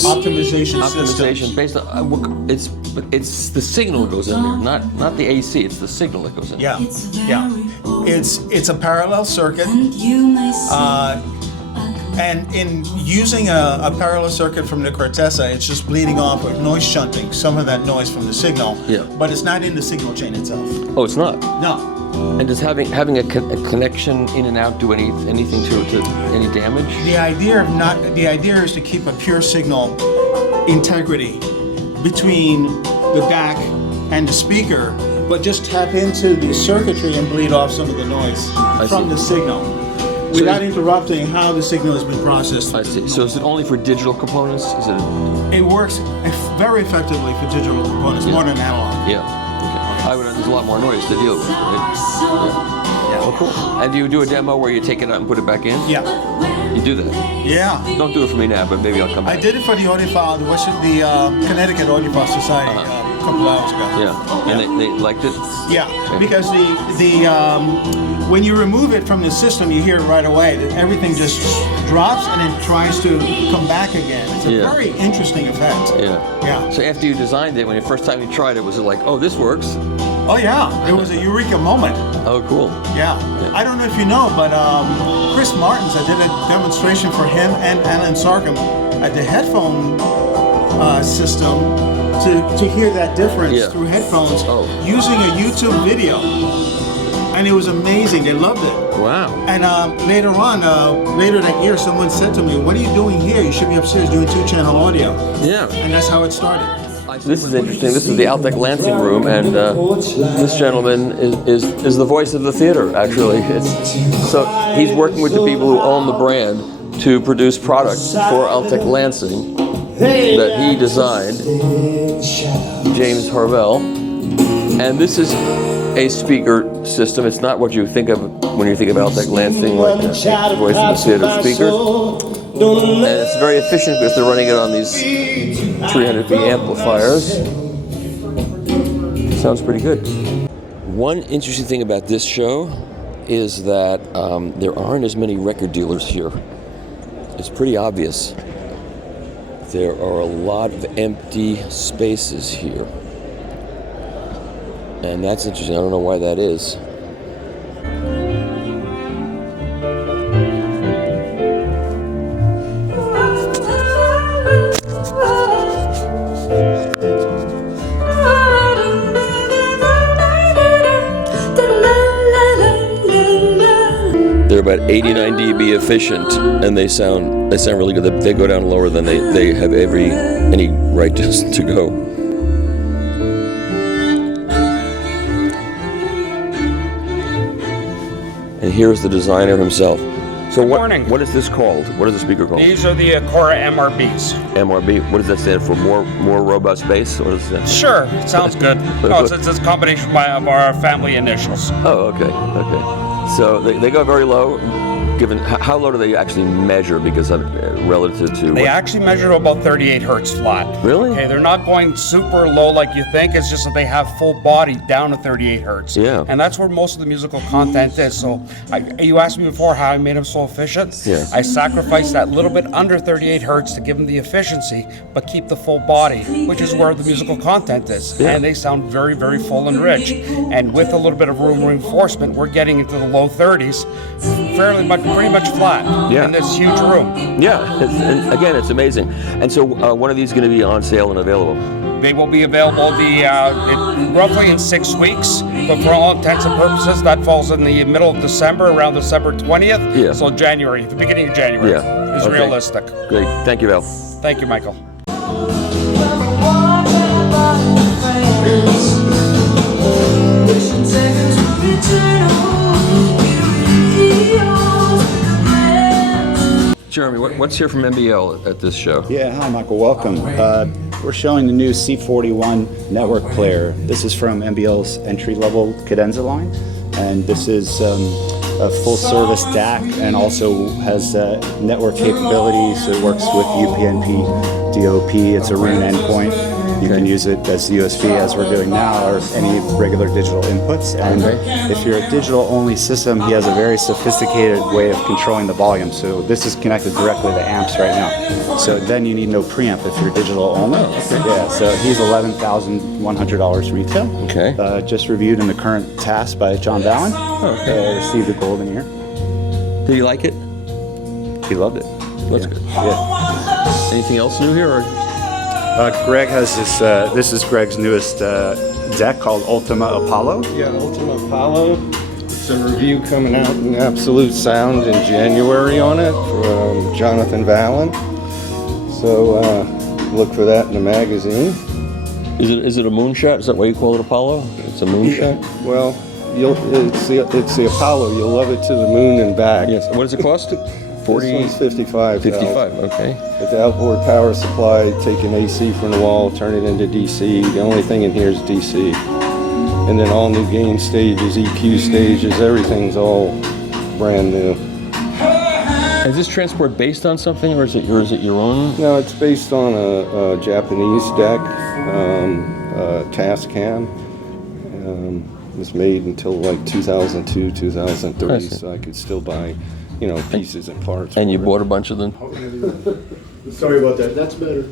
optimization based on it's the signal that goes in there, not the AC. It's the signal that goes in. yeah. It's a parallel circuit, and in using a parallel circuit from the Cortesa, it's just bleeding off with noise shunting some of that noise from the signal. Yeah. But it's not in the signal chain itself. Oh, it's not. No. And does having a connection in and out do anything to any damage? The idea is to keep a pure signal integrity between the DAC and the speaker, but just tap into the circuitry and bleed off some of the noise from the signal without interrupting how the signal has been processed. I see. So is it only for digital components? It works very effectively for digital components, more than analog. Yeah. There's a lot more noise to deal with, right? Yeah. Oh, cool. And do you do a demo where you take it out and put it back in? Yeah. You do that? Yeah. Don't do it for me now, but maybe I'll come back. I did it for the Connecticut Audiophile Society couple hours ago. Yeah, and they liked it? Yeah, because when you remove it from the system, you hear it right away. Everything just drops and then tries to come back again. It's a very interesting effect. Yeah. So after you designed it, when the first time you tried it, was it like, oh, this works? Oh yeah, it was a eureka moment. Oh, cool. Yeah. I don't know if you know, but Chris Martins, I did a demonstration for him and Alan Sarkham at the headphone system to hear that difference through headphones using a YouTube video. And it was amazing. They loved it. Wow. And later on, later that year, someone said to me, what are you doing here? You should be upstairs doing 2-channel audio. Yeah. And that's how it started. This is interesting. This is the Audio-Technica Lansing room, and this gentleman is the voice of the theater, actually. So he's working with the people who own the brand to produce products for Audio-Technica Lansing that he designed, James Harvell. And this is a speaker system. It's not what you think of when you think of Audio-Technica Lansing, like a voice of the theater speaker. And it's very efficient because they're running it on these 300V amplifiers. Sounds pretty good. One interesting thing about this show is that there aren't as many record dealers here. It's pretty obvious. There are a lot of empty spaces here. And that's interesting. I don't know why that is. They're about 89 dB efficient, and they sound really good. They go down lower than they have any right to go. And here's the designer himself. So what is this called? What is the speaker called? These are the Cora MRBs. MRB. What does that stand for? More robust bass? What is that? Sure, it sounds good. No, it's a combination of our family initials. Oh, okay. So they go very low. Given how low do they actually measure? Because relative to they actually measure about 38 hertz flat. Really? Okay, they're not going super low like you think. It's just that they have full body down to 38 hertz. Yeah. And that's where most of the musical content is. So you asked me before how I made them so efficient. Yeah. I sacrificed that little bit under 38 hertz to give them the efficiency, but keep the full body, which is where the musical content is. Yeah. And they sound very, very full and rich. And with a little bit of room reinforcement, we're getting into the low 30s, pretty much flat in this huge room. Yeah, and again, it's amazing. And so when are these going to be on sale and available? They will be available roughly in 6 weeks, but for all intents and purposes, that falls in the middle of December, around December 20th. Yeah. So January, the beginning of January is realistic. Great. Thank you, Val. Thank you, Michael. Jeremy, what's here from MBL at this show? Yeah, hi Michael, welcome. We're showing the new C41 network player. This is from MBL's entry-level cadenza line, and this is a full-service DAC and also has network capabilities. So it works with UPnP, DOP. It's a Roon endpoint. You can use it as USB, as we're doing now, or any regular digital inputs. And if you're a digital-only system, he has a very sophisticated way of controlling the volume. So this is connected directly to amps right now. So then you need no preamp if you're digital only. Yeah, so he's $11,100 retail. Okay. Just reviewed in the current task by John Bowen. Received a golden ear. Did you like it? He loved it. That's good. Yeah. Anything else new here? Or? Greg has this is Greg's newest deck called Ultima Apollo. Yeah, Ultima Apollo. It's a review coming out in Absolute Sound in January on it from Jonathan Vallon. So look for that in the magazine. Is it a moonshot? Is that why you call it Apollo? It's a moonshot? Well, it's the Apollo. You'll love it to the moon and back. Yes. What does it cost? 40? This one's 55. 55, okay. With the outboard power supply, taking AC from the wall, turn it into DC. The only thing in here is DC. And then all new gain stages, EQ stages, everything's all brand new. Is this transport based on something, or is it your own? No, it's based on a Japanese deck. Tascam. It was made until like 2002, 2003, so I could still buy, you know, pieces and parts. And you bought a bunch of them? Sorry about that. That's better.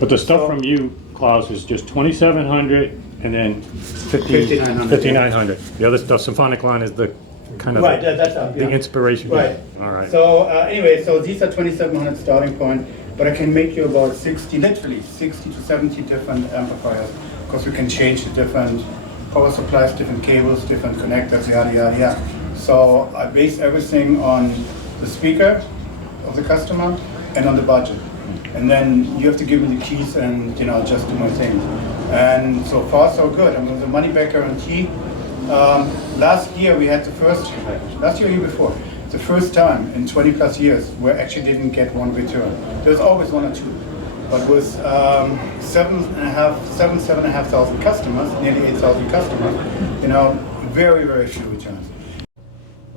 But the stuff from you, Klaus, is just 2,700 and then 5,900. 5,900. The other stuff, Symphonic line, is the kind of Right, the, that's the inspiration. Right. All right. So anyway, so these are 2,700 starting point, but I can make you about 60, literally 60 to 70 different amplifiers, because we can change the different power supplies, different cables, different connectors, yada, yada, yada. So I base everything on the speaker of the customer and on the budget. And then you have to give me the keys and, you know, just do my thing. And so far, so good. I'm with the money back guarantee. Last year we had last year or year before, the first time in 20 plus years where I actually didn't get one return. There's always one or two. But with 7,500 customers, nearly 8,000 customers, you know, very, very few returns.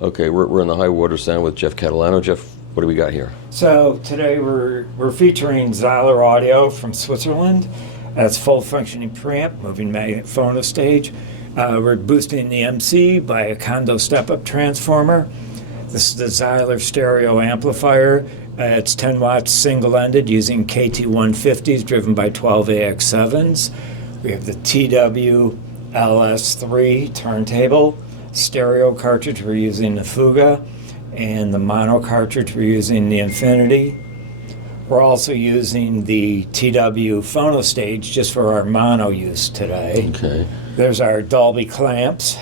Okay, we're in the high water sound with Jeff Catalano. Jeff, what do we got here? So today we're featuring Zyler Audio from Switzerland. That's full functioning preamp, moving magnet phono stage. We're boosting the MC by a Kondo step-up transformer. This is the Zyler stereo amplifier. It's 10 watts single-ended using KT150s driven by 12 AX7s. We have the TW-LS3 turntable. Stereo cartridge, we're using the Fuga. And the mono cartridge, we're using the Infinity. We're also using the TW phono stage just for our mono use today. Okay. There's our Dolby clamps,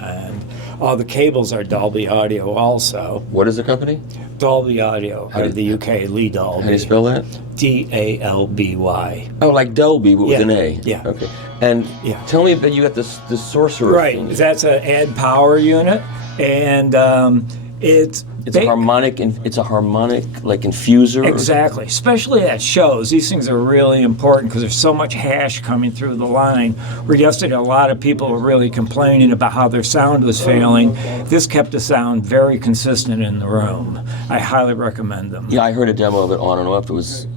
and all the cables are Dolby Audio also. What is the company? Dolby Audio, out of the UK, Lee Dolby. How do you spell that? D-A-L-B-Y. Oh, like Dolby, but with an A. Yeah. Okay. And tell me about, you got this sorcerer Right, thing. that's an add power unit, and it's a harmonic, it's a harmonic like infuser. Exactly, especially at shows. These things are really important because there's so much hash coming through the line. Where yesterday a lot of people were really complaining about how their sound was failing. This kept the sound very consistent in the room. I highly recommend them. Yeah, I heard a demo of it on and off. It was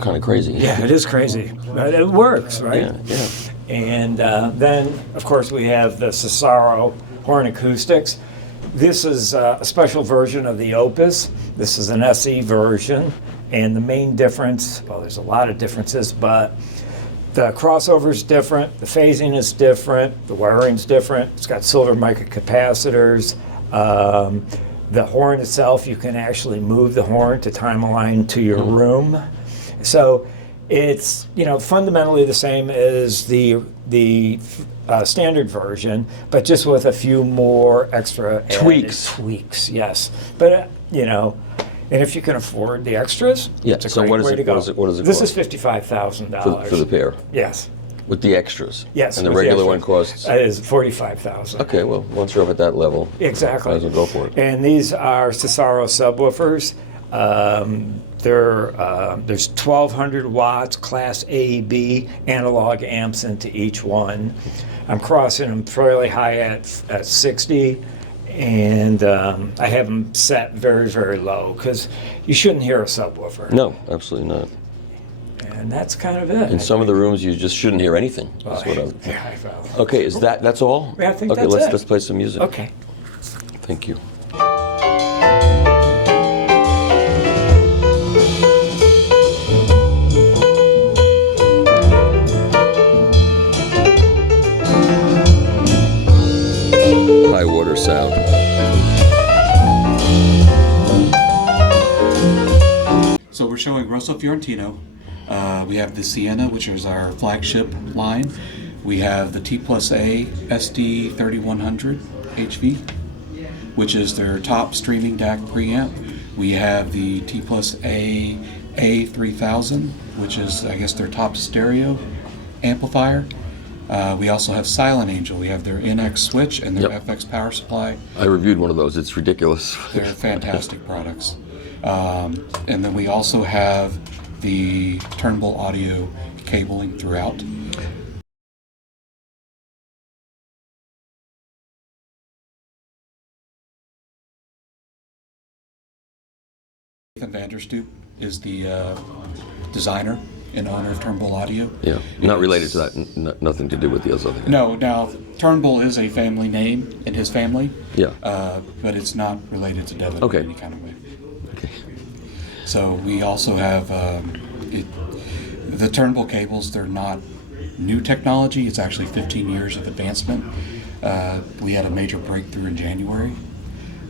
kind of crazy. Yeah, it is crazy, but it works, right? Yeah. And then, of course, we have the Cesaro Horn Acoustics. This is a special version of the Opus. This is an SE version, and the main difference, well, there's a lot of differences, but the crossover is different, the phasing is different, the wiring's different. It's got silver microcapacitors. The horn itself, you can actually move the horn to time align to your room. So it's, you know, fundamentally the same as the standard version, but just with a few more extra tweaks, yes. But you know, and if you can afford the extras, it's a great way to go. What does it This cost? is $55,000 for the pair. Yes. With the extras. Yes. And the with regular one extras. costs. It is $45,000. Okay, well, once you're up at that level, Exactly. might as well go for it. And these are Cesaro subwoofers. There's 1,200 watts, Class A, B, analog amps into each one. I'm crossing them fairly high at 60, and I have them set very, very low, because you shouldn't hear a subwoofer. No, absolutely not. And that's kind of it. In some of the rooms, you just shouldn't hear anything. That's what okay, that's all? Yeah, I think okay, that's it. let's play some music. Okay. Thank you. High water sound. So we're showing Rosso Fiorentino. We have the Sienna, which is our flagship line. We have the T+A SD 3100 HV, which is their top streaming DAC preamp. We have the T+A A3000, which is, I guess, their top stereo amplifier. We also have Silent Angel. We have their NX switch and their FX power supply. I reviewed one of those. It's ridiculous. They're fantastic products. And then we also have the turnable audio cabling throughout. Ethan Vanderstoep is the designer in honor of Turnbull Audio. Yeah, not related to that. Nothing to do with the other thing. No, now Turnbull is a family name in his family. Yeah. But it's not related to Devon Okay. in any kind of way. Okay. So we also have the Turnbull cables. They're not new technology. It's actually 15 years of advancement. We had a major breakthrough in January,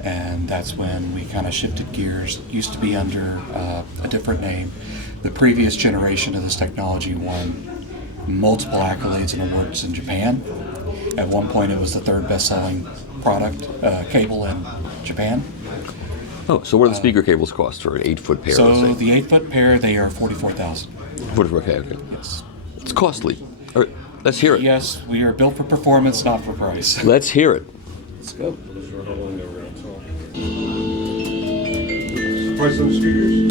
and that's when we kind of shifted gears. Used to be under a different name. The previous generation of this technology won multiple accolades and awards in Japan. At one point, it was the third best-selling product cable in Japan. Oh, so what do the speaker cables cost for an 8-foot pair? So let's say? the 8-foot pair, they are $44,000. Okay. Yes. It's costly. All right, let's hear it. Yes, we are built for performance, not for price. Let's hear it. Let's go. Price on speakers?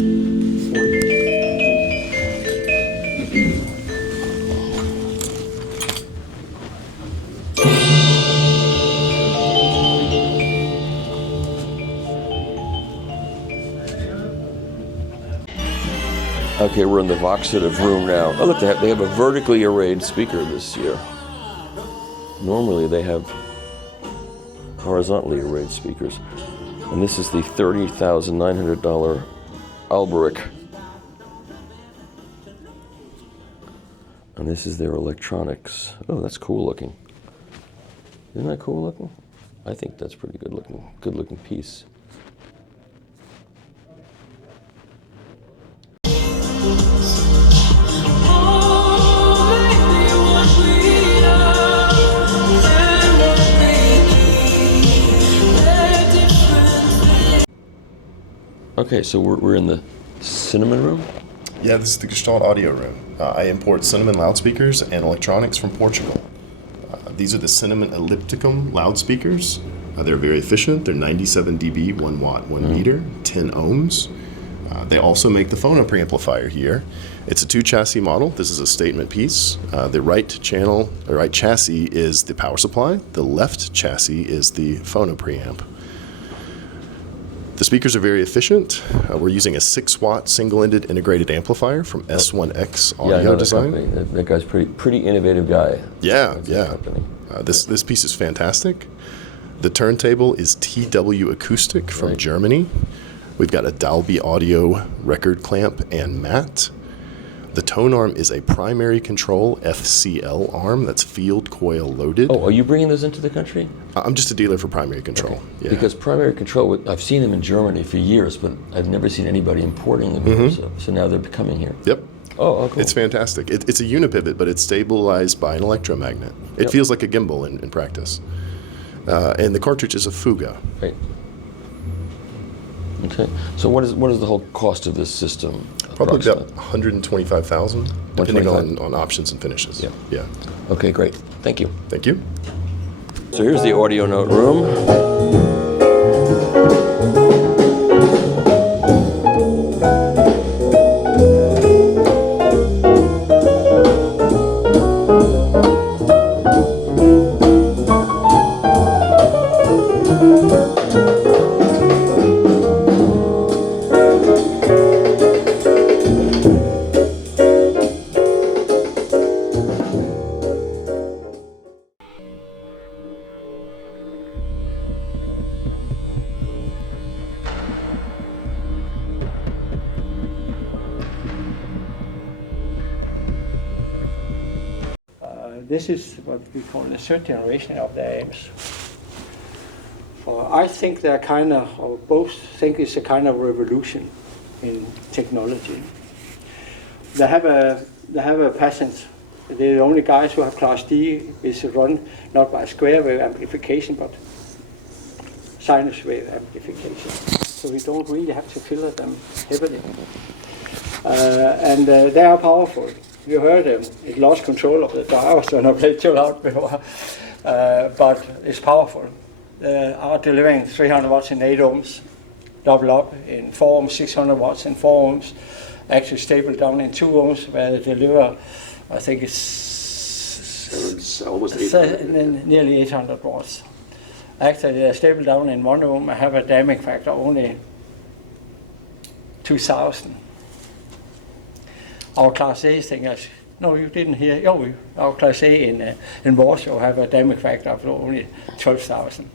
Okay, we're in the Voxative room now. Oh, look, they have a vertically arrayed speaker this year. Normally they have horizontally arrayed speakers. And this is the $30,900 Alberic. And this is their electronics. Oh, that's cool looking. Isn't that cool looking? I think that's pretty good looking piece. Okay, so we're in the Cinnamon room? Yeah, this is the Gestalt audio room. I import Cinnamon loudspeakers and electronics from Portugal. These are the Cinnamon Ellipticum loudspeakers. They're very efficient. They're 97 dB, 1 watt, 1 meter, 10 ohms. They also make the phono preamplifier here. It's a 2-chassis model. This is a statement piece. The right chassis is the power supply. The left chassis is the phono preamp. The speakers are very efficient. We're using a 6-watt single-ended integrated amplifier from S1X Audio Design. That guy's pretty innovative guy. Yeah. This piece is fantastic. The turntable is TW Acoustic from Germany. We've got a Dalby Audio record clamp and mat. The tone arm is a primary control FCL arm that's field coil loaded. Oh, are you bringing those into the country? I'm just a dealer for primary control. Okay. Yeah. Because primary control, I've seen them in Germany for years, but I've never seen anybody importing them here. So now they're coming here. Yep. Oh, cool. It's fantastic. It's a unipivot, but it's stabilized by an electromagnet. It feels like a gimbal in practice. And the cartridge is a Fuga. Right. Okay. So what is the whole cost of this system? Probably about $125,000, depending on options and finishes. Yeah. Okay, great. Thank you. Thank you. So here's the audio note room. This is what we call the third generation of the amps. I think they're kind of, or both think it's a kind of revolution in technology. They have a patent. They're the only guys who have Class D, which is run not by square wave amplification, but sinus wave amplification. So we don't really have to filter them heavily. And they are powerful. You heard them. It lost control of the drivers when I played too loud before, but it's powerful. Are delivering 300 watts in 8 ohms, double up in 4 ohms, 600 watts in 4 ohms, actually stable down in 2 ohms, where they deliver, I think it's almost 800. Nearly 800 watts. Actually, they're stable down in 1 ohm. I have a damping factor only 2000. our Class A thing. No, you didn't hear. Oh, our Class A in Warsaw have a dynamic factor of only 12,000.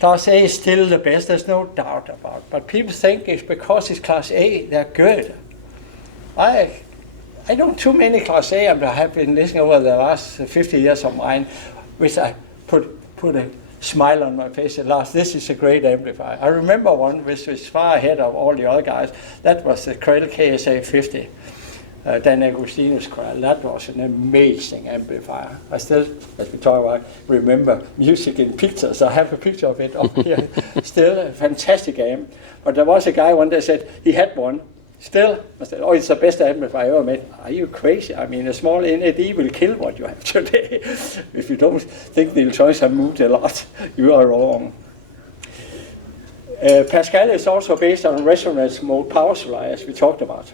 Class A is still the best, there's no doubt about it. But people think it's because it's Class A, they're good. I know too many Class A I have been listening over the last 50 years of mine, which I put a smile on my face at last. This is a great amplifier. I remember one which was far ahead of all the other guys. That was the Krell KSA 50. Dan Agostino's Krell. That was an amazing amplifier. I still, as we talk about, remember music in pictures. I have a picture of it up here. Still a fantastic amp. But there was a guy one day said he had one. Still, I said, oh, it's the best amplifier I ever made. Are you crazy? I mean, a small NAD will kill what you have today. If you don't think the electronics have moved a lot, you are wrong. Pascal is also based on resonance mode power supply, as we talked about.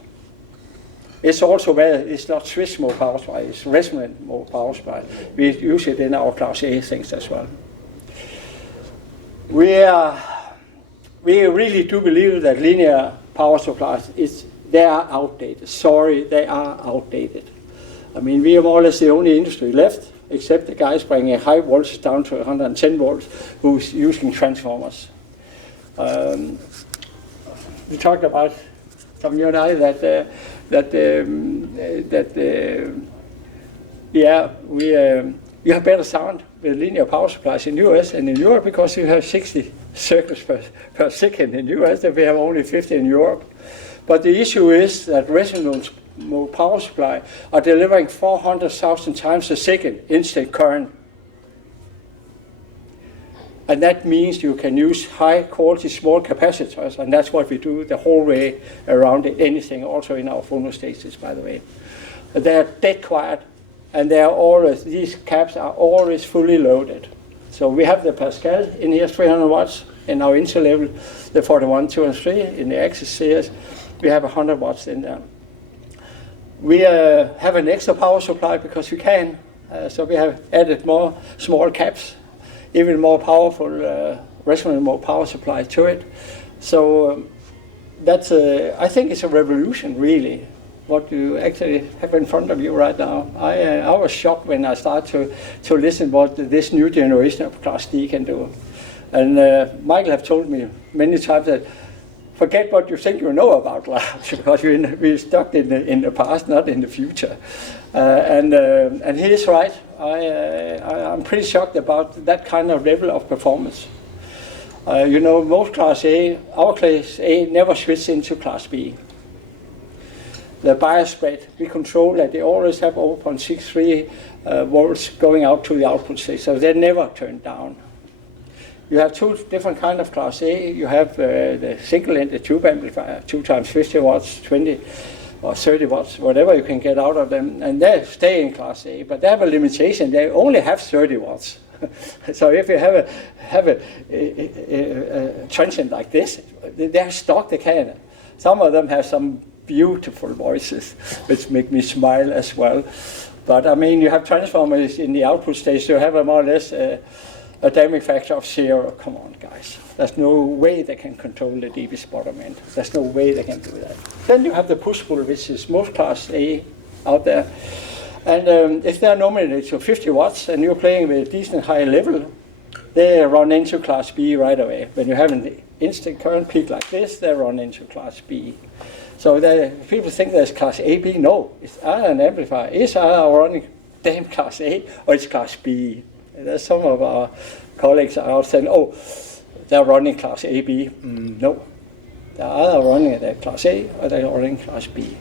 It's also it's not switch mode power supply, it's resonant mode power supply. We use it in our Class A things as well. We really do believe that linear power supplies, they are outdated. Sorry, they are outdated. I mean, we are more or less the only industry left, except the guys bringing high voltage down to 110 volts, who's using transformers. We talked about, from you and I, you have better sound with linear power supplies in US and in Europe because you have 60 circuits per second in US and we have only 50 in Europe. But the issue is that resonance mode power supply are delivering 400,000 times a second instant current. And that means you can use high quality small capacitors, and that's what we do the whole way around anything, also in our phono stations, by the way. They're dead quiet, and these caps are always fully loaded. So we have the Pascal in here, 300 watts, in our inter level, the 41, 2, and 3, in the Axis series, we have 100 watts in there. We have an extra power supply because we can, so we have added more small caps, even more powerful resonant mode power supply to it. So that's I think it's a revolution, really, what you actually have in front of you right now. I was shocked when I started to listen what this new generation of Class D can do. And Michael have told me many times that forget what you think you know about labs, because we're stuck in the past, not in the future. And he is right. I'm pretty shocked about that kind of level of performance. You know, most Class A, our Class A never switched into Class B. The bias spread, we control that. They always have 0.63 volts going out to the output stage, so they never turn down. You have two different kinds of Class A. You have the single-ended tube amplifier, 2 times 50 watts, 20 or 30 watts, whatever you can get out of them, and they stay in Class A, but they have a limitation. They only have 30 watts. So if you have a transient like this, they're stuck, they can. Some of them have some beautiful voices, which make me smile as well. But I mean, you have transformers in the output stage, so you have a more or less a dynamic factor of 0. Come on, guys. There's no way they can control the dB bottom end. There's no way they can do that. Then you have the push-pull, which is most Class A out there. And if they're nominated to 50 watts and you're playing with a decent high level, they run into Class B right away. When you have an instant current peak like this, they run into Class B. So people think there's Class A, B. No, it's either an amplifier. It's either running damn Class A or it's Class B. There's some of our colleagues are out saying, oh, they're running Class A, B. No, they're either running at Class A or they're running Class B.